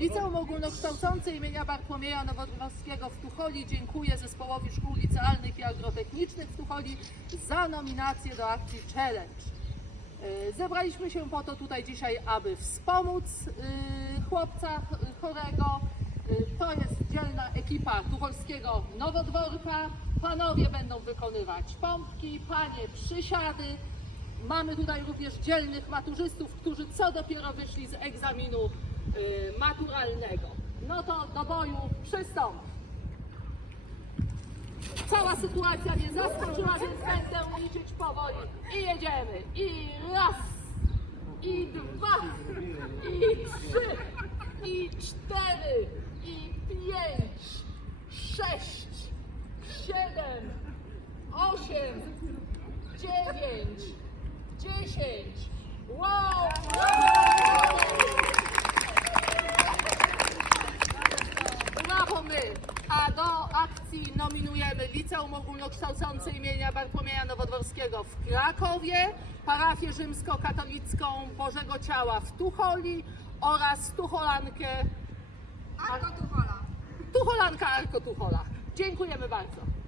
Liceum Ogólnokształcące imienia Bartłomieja Nowodworskiego w Tucholi dziękuję Zespołowi Szkół Licealnych i Agrotechnicznych w Tucholi za nominację do akcji Challenge. Y, Zebraliśmy się po to tutaj dzisiaj, aby wspomóc y, chłopca chorego. Y, To jest dzielna ekipa tucholskiego Nowodworka. Panowie będą wykonywać pompki, panie przysiady. Mamy tutaj również dzielnych maturzystów, którzy co dopiero wyszli z egzaminu y, maturalnego. No to do boju przystąp. Cała sytuacja mnie zaskoczyła, więc będę liczyć powoli. I jedziemy. I raz, i dwa, i trzy, i cztery, i pięć, sześć, siedem, osiem, dziewięć, A do akcji nominujemy Liceum Ogólnokształcące imienia Bartłomieja Nowodworskiego w Krakowie, parafię rzymskokatolicką Bożego Ciała w Tucholi oraz Tucholankę, Arko Tuchola. Tucholanka Arko Tuchola. Dziękujemy bardzo.